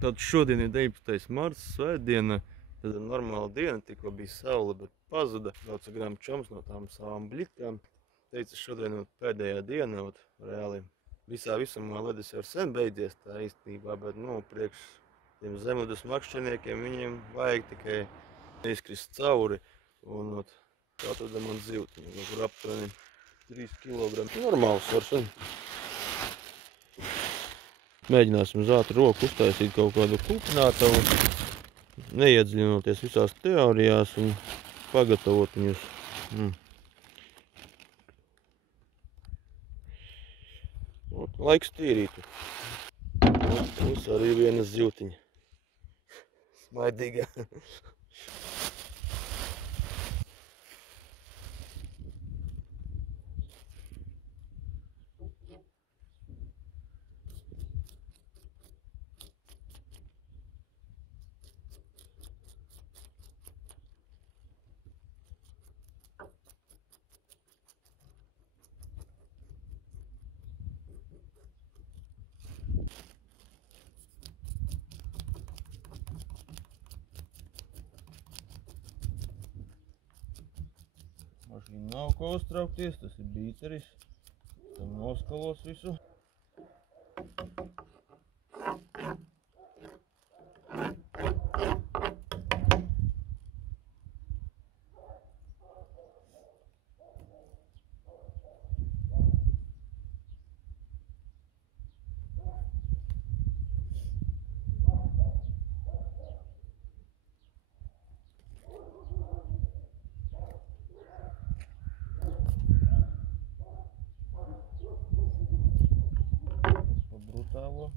Tad šodien ir 19. marts, svētdiena. Tad ir normāla diena, tikko bija saule, bet pazuda. Daudz grāmu čoms no tām savām bļikām. Teica, šodien pēdējā diena, reāli visā visumā ledus jau sen beidzies tā īstenībā, bet, priekš tiem zemūdens makšķerniekiem viņiem vajag tikai izkrist cauri. Un atradam man zivtiņu, kur aptuveni 3 kg. Normāls svars. Mēģināsim uz ātru roku uztaisīt kaut kādu kūpinātavu, neiedziļinoties visās teorijās un pagatavot viņus. Laiks tīrīt. Mums arī ir viena zivtiņa. Smaidīga. Mašīna nav ko uztraukties, tas ir bīteris. Tam noskalos visu. Brutālo.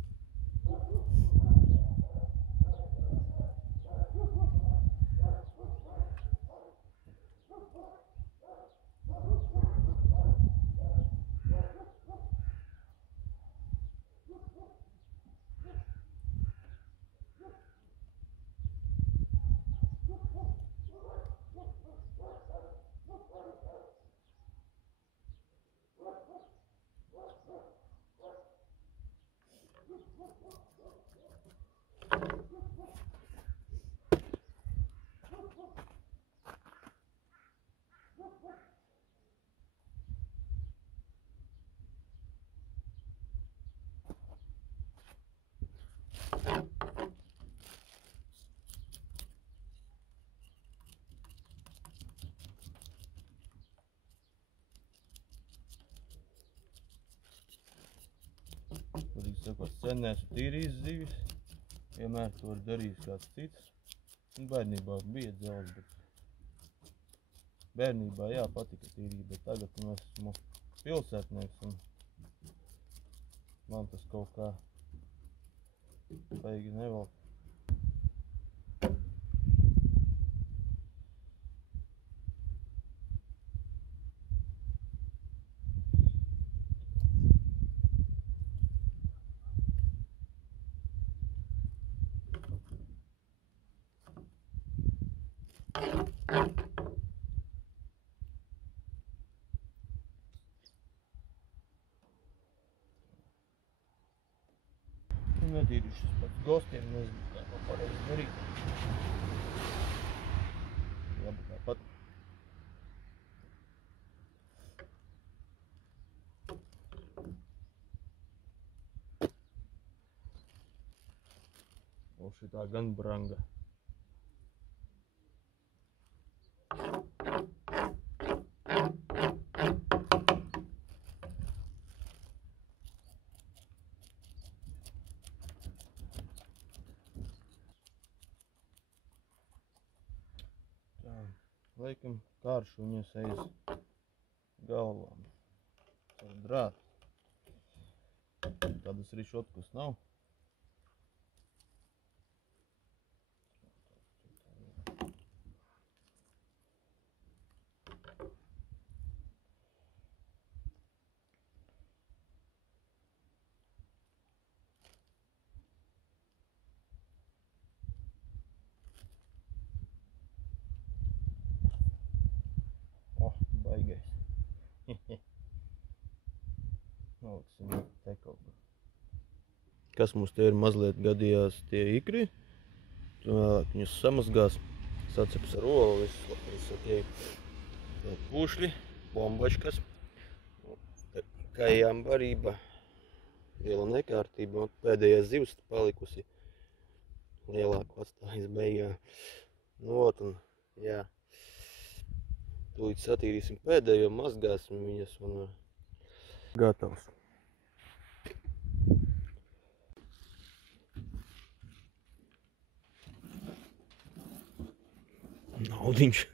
Godīgi sakot, sen neesmu tīrījis zivis. Vienmēr to ir darījis kāds cits. Un bērnībā bija dzels, bet bērnībā jā, patika tīrīt, bet tagad esmu pilsētnieks un man tas kaut kā baigi nevelk. Netīrīšu pats gostiem, nezinu, kā to pareizi darīt. Labi, tāpat. O, šitā gan branga. Laikam karš viņas aiz galvām ar drātu. Tādas arī šotkas nav. Baigais. Noliksim te kaut kur. kas mums te ir mazliet gadījās tie ikri. Vēlāk viņus samazgās, saceps ar olu, viss ok. Pušļi, bombačkas, kājām barība, liela nekārtība, un pēdējā zivs palikusi lielāku atstājas beigā. Nu, un, jā, tūlīt satīrīsim pēdējo, mazgāsim viņas un gatavs. Naudiņš.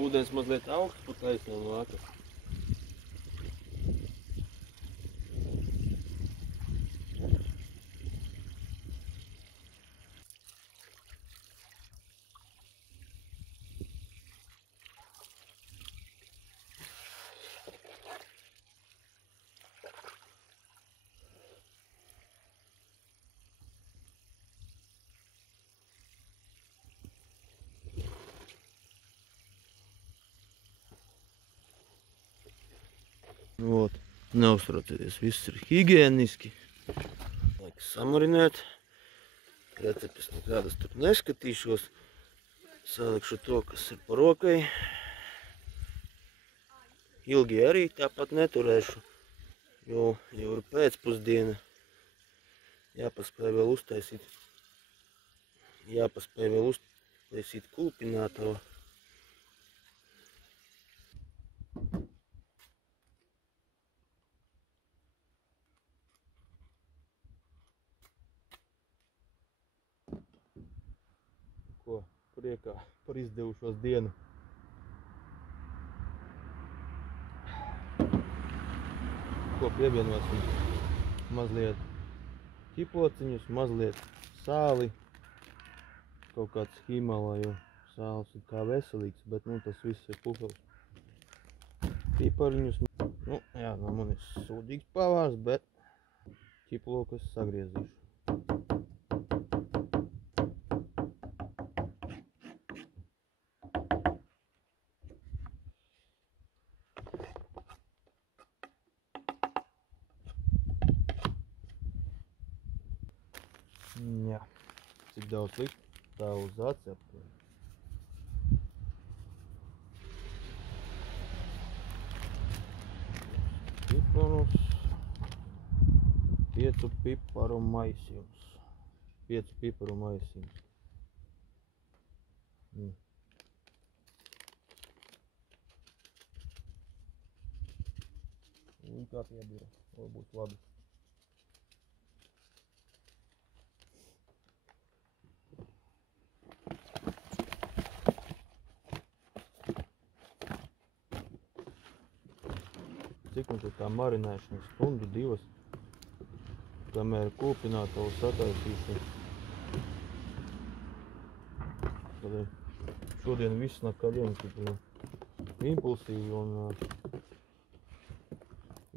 Ūdens mazliet augsts pa taisno no akas. Vot, neuztraucieties, viss ir higieniski. Laika samarinēt. Receptes nekādas tur neskatīšos. Salikšu to, kas ir pa rokai. Ilgi arī tāpat neturēšu, jo jau ir pēcpusdiena. Jāpaspēj vēl uztaisīt kulpinātavu. Ko priekā par izdevušos dienu. Ko pievienosim? Mazliet ķiplociņus, mazliet sāli. Kaut kāds Himalaju sāls ir kā veselīgs, bet nu tas viss ir pupels. Pipariņus. Nu, jā, no man ir sūdīgs pavārs, bet ķiploku es sagriezīšu. Jā, cik daudz likt, tā uz atceptu. Piparus, 5 piparu maisījums. 5 piparu maisījums. Un kā piedara, lai būtu labi. Cik mums ir tā marinēšana? Stundu, 2, kamēr kulpinātavu sataisīšu. Tad šodien viss nakaļiņi impulsīvi un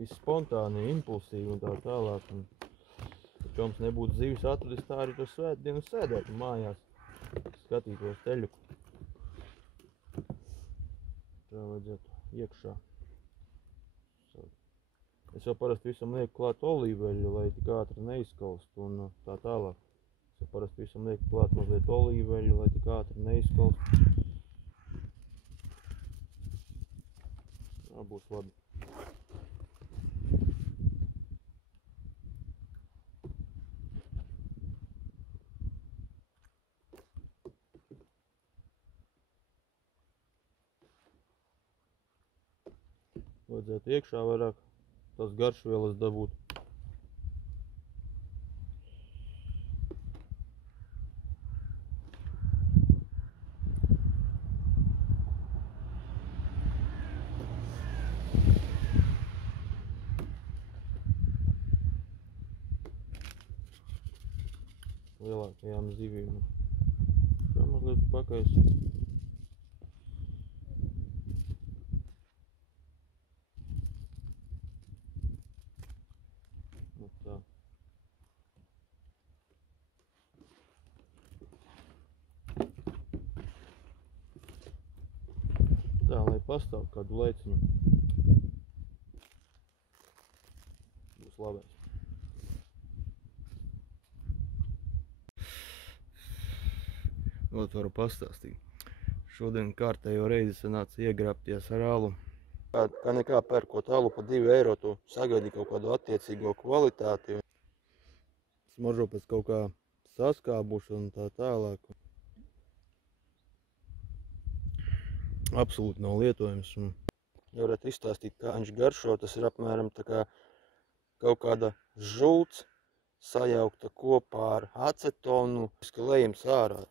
viss spontāni, impulsīvi un tā tālāk. Un, ja čoms nebūtu zivis atradis, tā arī to svētdienu sēdētu mājās, skatītos teļuku. Tā vajadzētu iekšā. Es jau parasti visam lieku klāt olīveļu, lai tik ātri neizkalst un tā tālāk. Es jau parasti visam lieku klāt mazliet olīveļu, lai tik ātri neizkalst. Tā būs labi. Vajadzētu iekšā vairāk tās garšvielas dabūt. lielākajām zivīm. Šo mazliet pakaisīt. Nu tā. Tā, lai pastāv kādu laiciņu. Būs labais. Ot, varu pastāstīt. Šodien kārtējo reizi sanāca iegrābties ar alu. Kā nekā pērkot alu pa 2 eiro, tu sagaidi kaut kādu attiecīgo kvalitāti. Smaržo pēc kaut kā saskābuši un tā tālāk. Absolūti nav lietojams. Ja varētu izstāstīt, kā viņš garšo, tas ir apmēram tā kā kaut kāda žults sajaukta kopā ar acetonu, ka lejams ārā.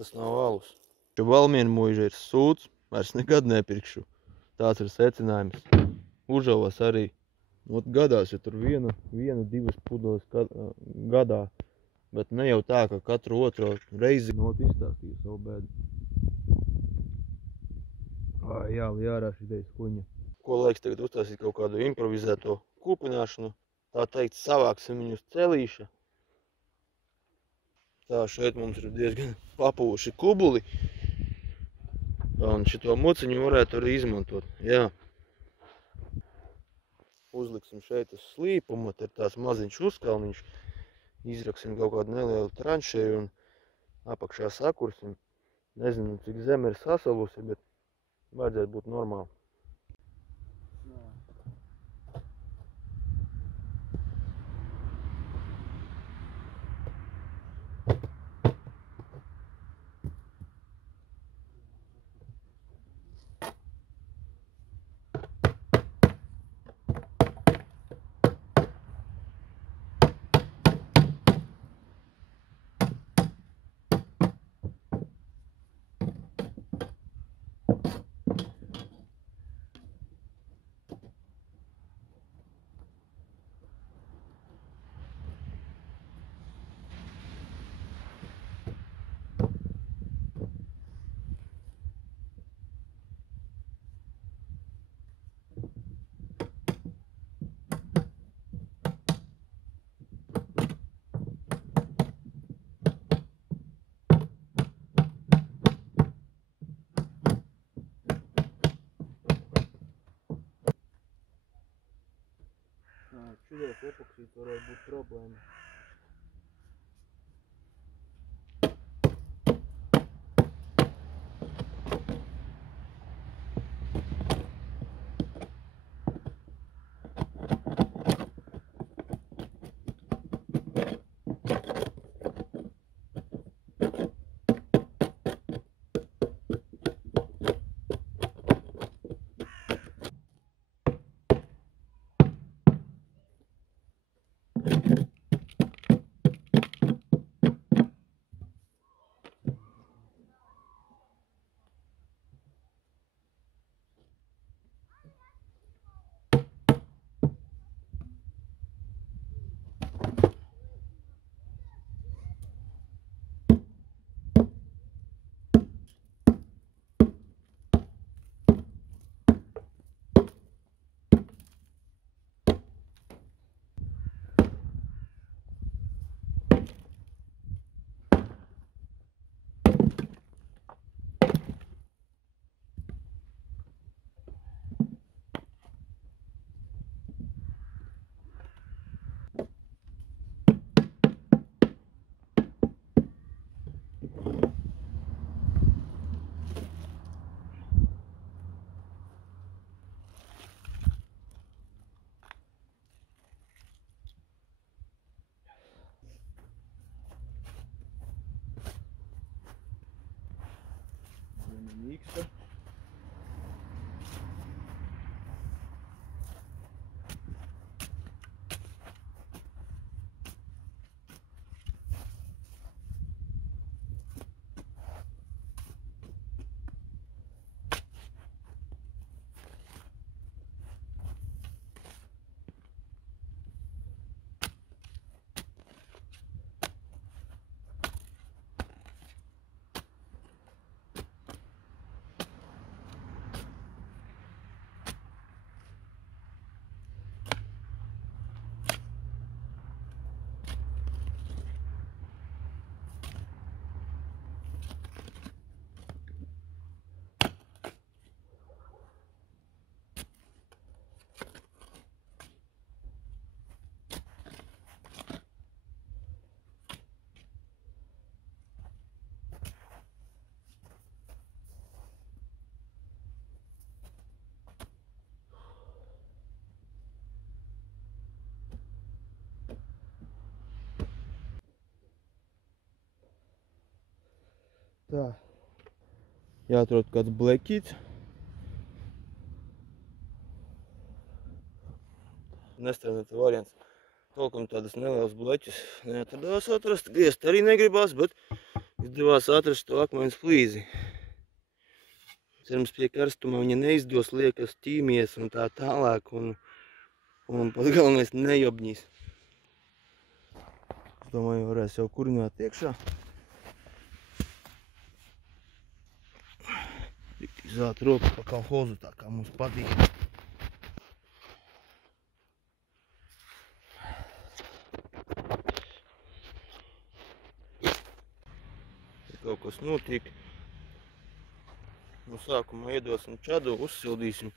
Tas nav alus. Šo valmienu muiža ir sūds, vairs nekad nepirkšu. Tāds ir secinājums. Užavas arī. Gadās, ja tur viena, 2 pudeles gadā. Bet ne jau tā, ka katru otro reizi izstāstīju savu bēdu. Jā, ārā šitais kuņa. Ko liekas tagad uztaisīt kaut kādu improvizēto kūpināšanu? Tā teikt, savāksim viņu uz celīša. Tā, šeit mums ir diezgan papūši kubuli. Un šito muciņu varētu arī izmantot. Jā. Uzliksim šeit uz slīpumu, te ir tās maziņš uzkalniņš. Izraksim kaut kādu nelielu tranšeju un apakšā sakursim. Nezinu, cik zeme ir sasalusi, bet vajadzētu būt normāli. Šķidot epoksīts varētu būt problēma. Tā. Jāatrod kāds blekīts. Nestrādāt variants. Tolkam tādas nelielas bleķus neatradās atrast. Griezt arī negribās, bet izdevās atrast to akmens flīzi. Cerams, pie karstuma viņa neizdos, liekas ķīmies un tā tālāk. Un pat galvenais nejobņīs. Es domāju, varēs jau kurināt iekšā. Tik zāt roku pa kolhozu, tā kā mums patīk. Kaut kas notiek. No sākumā iedosim čadu, uzsildīsim.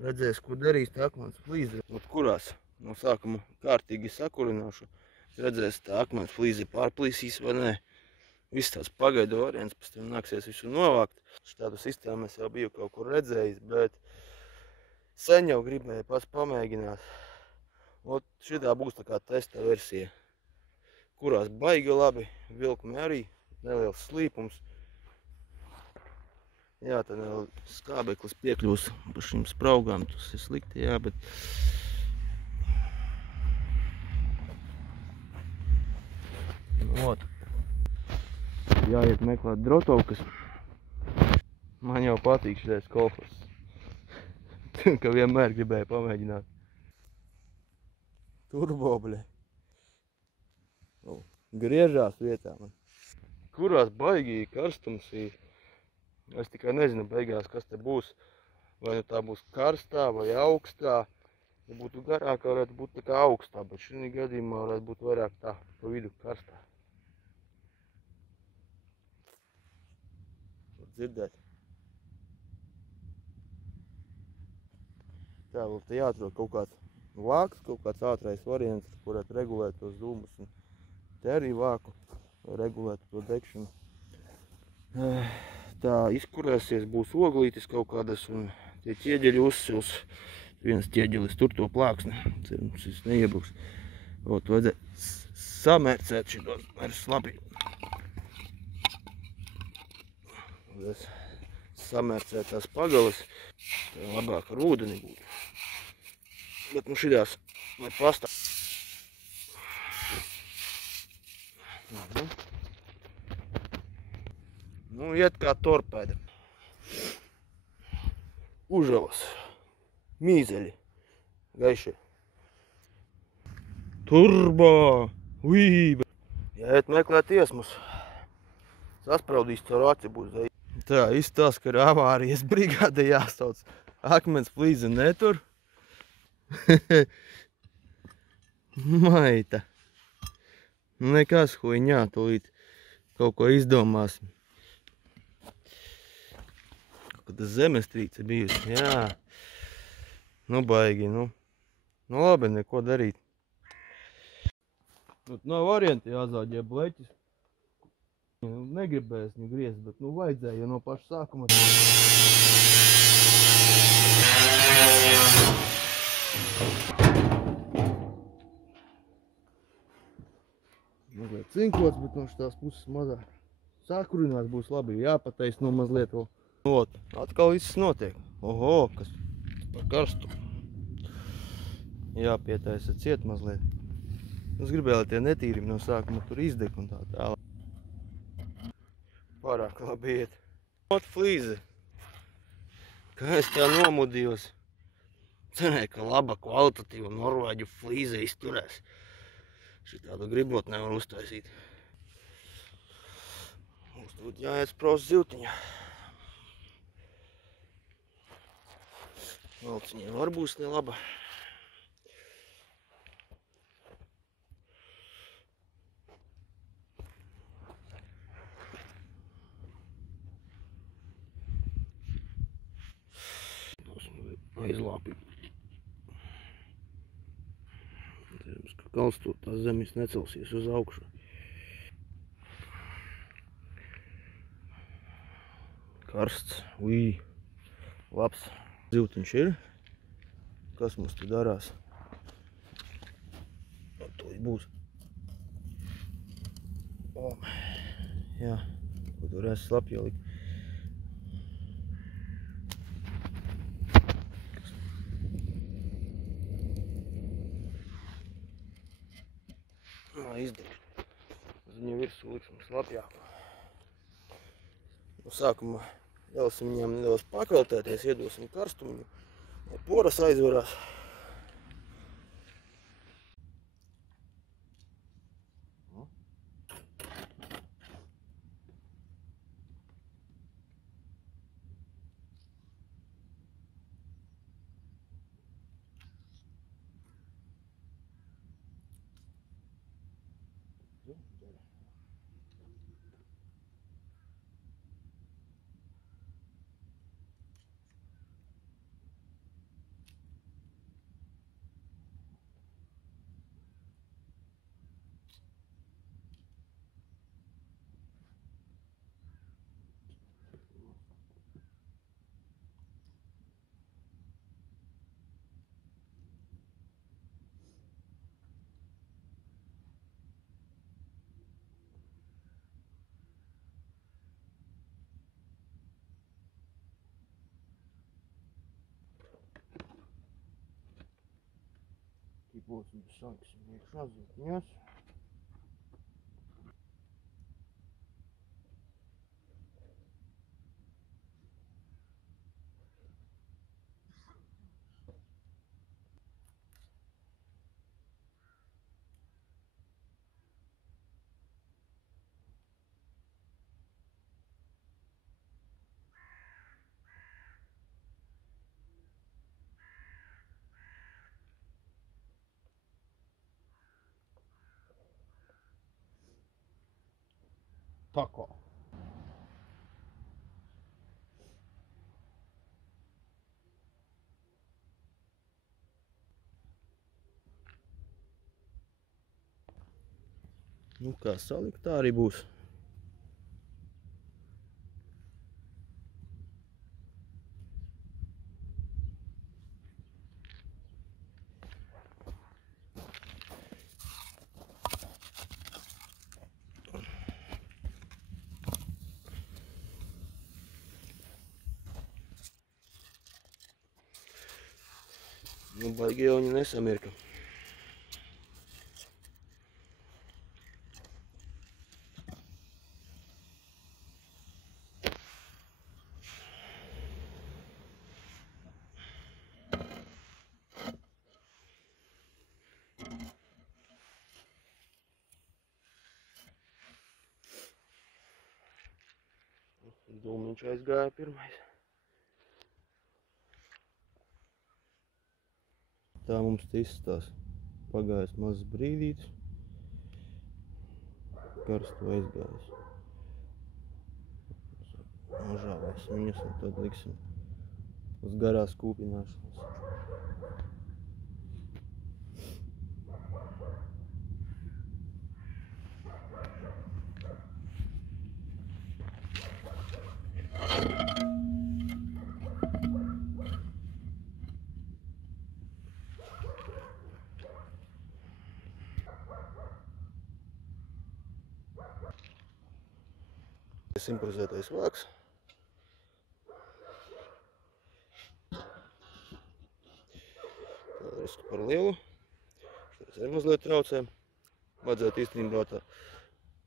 Redzēs, ko darīs tā akmens flīze. Kurās no sākuma kārtīgi sakurināšu. Redzēs, tā akmens flīze pārplīsīs vai nē. Viss tāds pagaidu variants, pēc tam nāksies visu novākt. Šādu sistēmu es jau biju kaut kur redzējis, bet sen jau gribēju pats pamēģināt. Ot, šitā būs tā kā testa versija. Kurās baigi labi, vilkumi arī. Neliels slīpums. Jā, tad vēl skābeklis piekļūs pa šīm spraugām. Tas ir slikti, jā, bet... Ot. Jāiet meklēt drotovkas. Man jau patīk šitais kolhos. Ka vienmēr gribēju pamēģināt. Turbo, bļe. Griežās vietā man. Kurās baigi karstums ir. Es tikai nezinu beigās, kas te būs. Vai nu tā būs karstā vai augstā. Ja būtu garākā, varētu būt tā kā augstā, bet šī gadījumā varētu būt vairāk tā pa vidu karstā. Var dzirdēt. Tā, vēl te jāatrod kaut kāds vāks, kaut kāds ātrais variants, kur varētu regulēt tos dūmus. Un te arī vāku. Regulēt to degšanu. Tā izkurēsies, būs oglītis kaut kādas un tie ķieģeļi uzsils. Viens ķieģelis tur to plāksni. Cerams, šis neiebruks. Ot, vajadzēja samērcēt šitos vairs labi. Samērcēt tās pagalas. Tā labāk ar ūdeni būtu. Bet nu šitās vai pastāv. Nu, iet kā torpēda. Užavas. Mīzeļi. Gaišie. Turbo. Uība. Jāiet meklēt iesmus. Saspraudīs caur aci būs. Tā, izstāst, ka ir avārijas brigāde jāsauc. Akmens flīze netur. Maita. Nekas, huiņā, tūlīt kaut ko izdomāsim. Kaut kāda zemestrīce bijusi, jā. Nu, baigi, nu. Nu, labi, neko darīt. Nav varianti jāzāģē bleķis. Negribēs viņu griezt, bet nu vajadzēja, jo no paša sākuma. Mazliet cinkots, bet no šitās puses mazāk. Sākurinās būs labi, jāpataisa no mazliet vēl. Ot, atkal viss notiek. Oho, kas par karstu. Jāpietaisa ciet mazliet. Es gribēju, lai tie netīrimi no sākuma tur izdeg un tā tālāk. Pārāk labi iet. Ot flīze. Kā es tā nomudījos. Cerēju, ka laba kvalitatīva norvēģu flīze izturēs. Šitādu gribot nevar uztaisīt. Mums būtu jāiet spraust zivtiņā. Valciņai var būs nelaba. Aizlāpi. Cerams, ka kalstot tās zemes necelsies uz augšu. Karsts. Ui. Labs. Zivtiņš ir. Kas mums te darās? To būs. Jā. Tur es slapju ielikt. Izdegšu. Uz viņu virsū liksim slapjā. No sākumā ļausim viņam nedaudz pakveltēties, iedosim karstumu, lai poras aizvarās. Būsim saliksim iekšā zirtiņos. Tā kā. Nu kā salikt, tā arī būs. Nu baigi jau viņi nesamirka. Dūmiņš aizgāja pirmais. Tā mums izstās. Pagājis mazs brīdītis. Karstu aizgājis. Nožāvēsim viņus un tad liksim uz garās kūpināšanas. Improvizētais vāks. Tā risku par lielu. Šis arī mazliet traucē. Vajadzētu īstenībā tā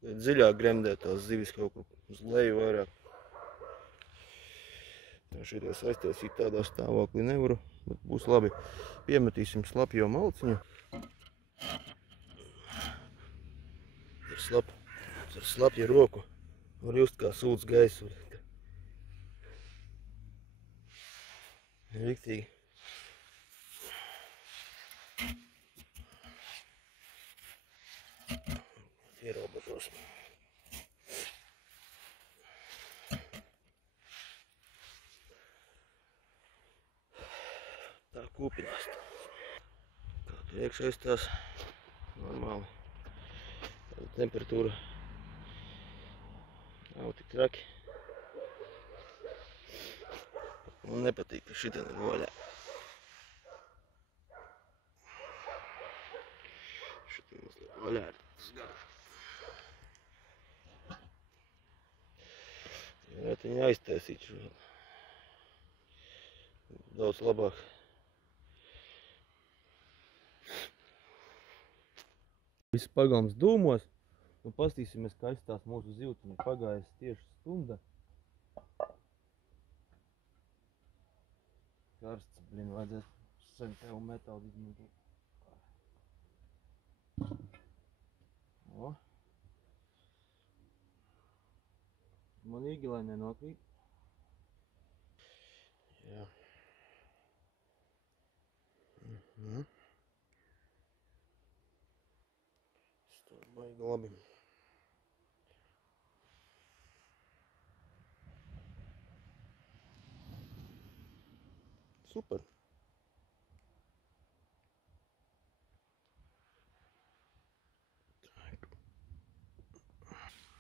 dziļāk gremdēt tās zivis kaut kur uz leju vairāk. Šitie saistīsīt tādā stāvoklī nevaru, bet būs labi. Piemetīsim slapjo malciņu. Ar slapju roku var just kā sūds gaisu. Riktīgi. Ierobežos. Tā kūpinās. Tā tur iekšā izstās normāli. Tāda temperatūra nav tik traki. Man nepatīk, ka šitien ir vaļā. Šitien mazliet vaļā ir tas garš. Varētu viņu aiztaisīt šo. Daudz labāk. Viss pagalms dūmos. Nu, pastīsimies, kā izstās mūsu zivtiņa. Pagājis tieši stunda. Karsts, blin, vajadzēs sen tev metālu izmantot. O. Manīgi, lai nenokrīt. Jā. Tas baigi labi. Super.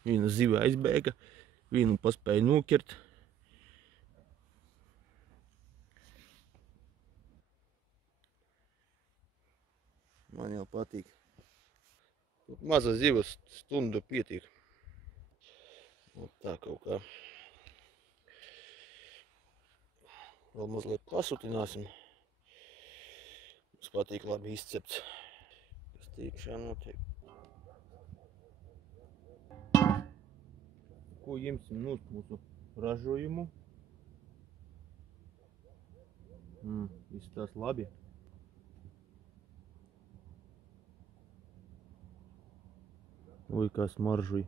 Viena zive aizbēga, vienu paspēja nokirt. Man jau patīk. Maza zivas stundu pietiek. Tā kaut kā. Vēl mazliet pasutināsim. Mums patīk labi izcepts. Kas tīkšā notiek. Ko ņemsim nost mūsu ražojumu? Viss tās labi. Ui, kā smaržuj.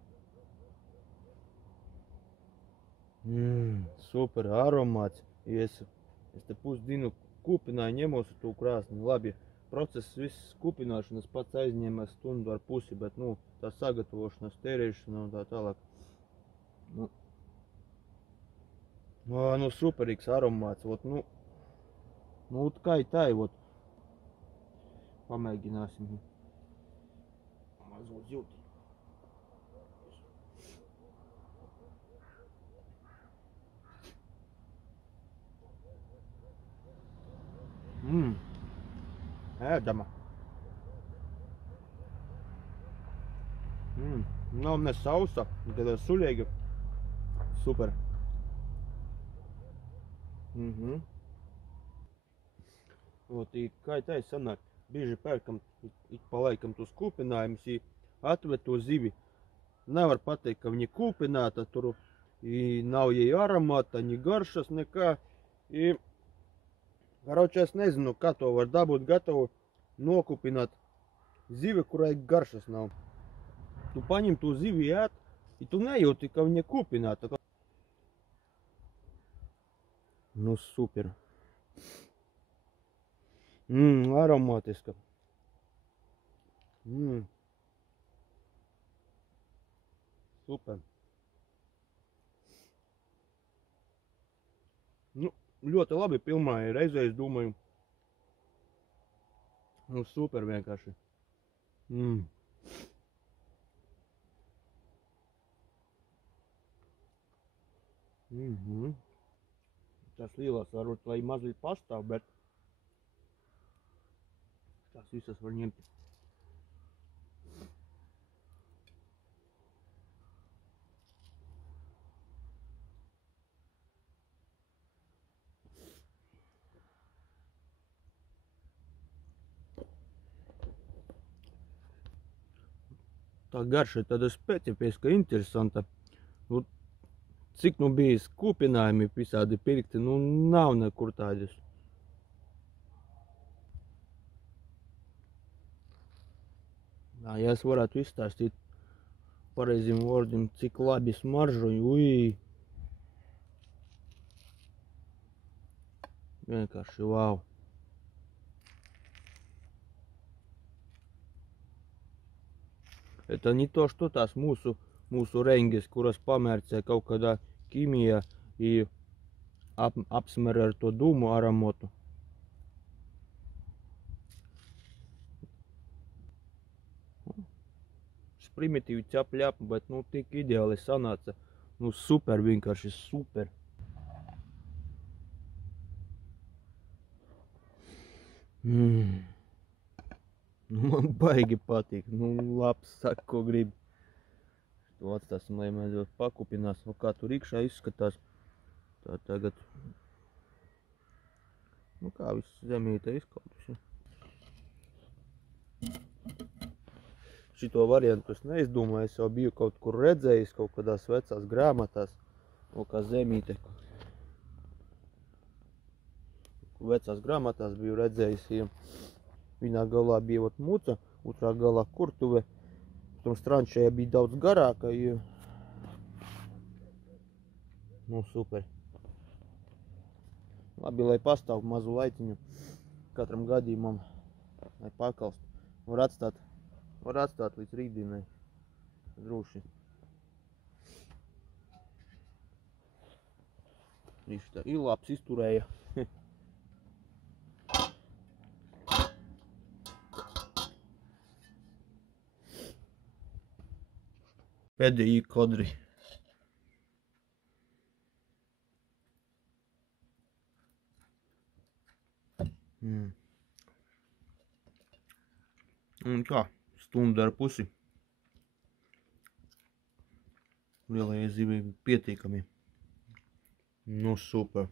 Super aromāts. Es te pusdienu kūpināju, ņemos uz to krāsni. Labi, process viss kūpināšanas pats aizņēmās stundu ar pusi, bet, nu, tā sagatavošanas, tērēšana un tā tālāk. Nu, superīgs aromāts, vot, nu, kā tai, vot. Pamēģināsim. Mazo zivti. Ēdama. Nav ne sausa, tāda suļīga. Super. Ot, kā tai sanāk, bieži pērkam, ik pa laikam tos kūpinājumus, atved to zivi. Nevar pateikt, ka viņa kūpināta, tur nav jai aromāta, ni garšas, nekā. Karoči, es nezinu, kā to var dabūt gatavu nokupināt zivi, kurai garšas nav. Tu paņem to zivi ēd, i tu nejūti, ka viņa kūpināta. Nu, super. Aromātiska. Super. Nu, ļoti labi pilnāja reizē, es domāju. Nu, super vienkārši. Tas lielās varbūt, lai mazliet pastāv, bet tās visas var ņemt. Tā garša ir tāda specifiska, interesanta. Cik nu bijis kūpinājumi visādi pirkti, nu nav nekur tādas. Ja es varētu izstāstīt pareiziem vārdiem, cik labi smaržoja, ui. Vienkārši wow. Это не то, что tās mūsu renges, kuras pamērcē kaut kādā ķīmijā i apsmer ar to dūmu aromotu. Primitīvi ķap-ļap, bet, nu, tik ideāli sanāca. Nu, super, vienkārši super. Nu, man baigi patīk. Nu, labs, saka, ko grib. To atstāsim, lai mazliet pakupinās, kā tur iekšā izskatās. Tā tagad, kā viss zemīte izkautusi. Šito variantu es neizdomāju, es jau biju kaut kur redzējis, kaut kādās vecās grāmatās, kā zemīte. Vecās grāmatās biju redzējis, ja vienā galā bija muca, otrā galā kurtuve, tam strančajā bija daudz garāka, ja... super. Labi, lai pastāv mazu laiciņu katram gadījumam, lai pakalst. Var atstāt līdz rītdienai. Droši. Viņš tā ilāps izturēja. Pēdējī kadri. Un kā, stunda ar pusi. Lielajai zivij pietiekami. Super.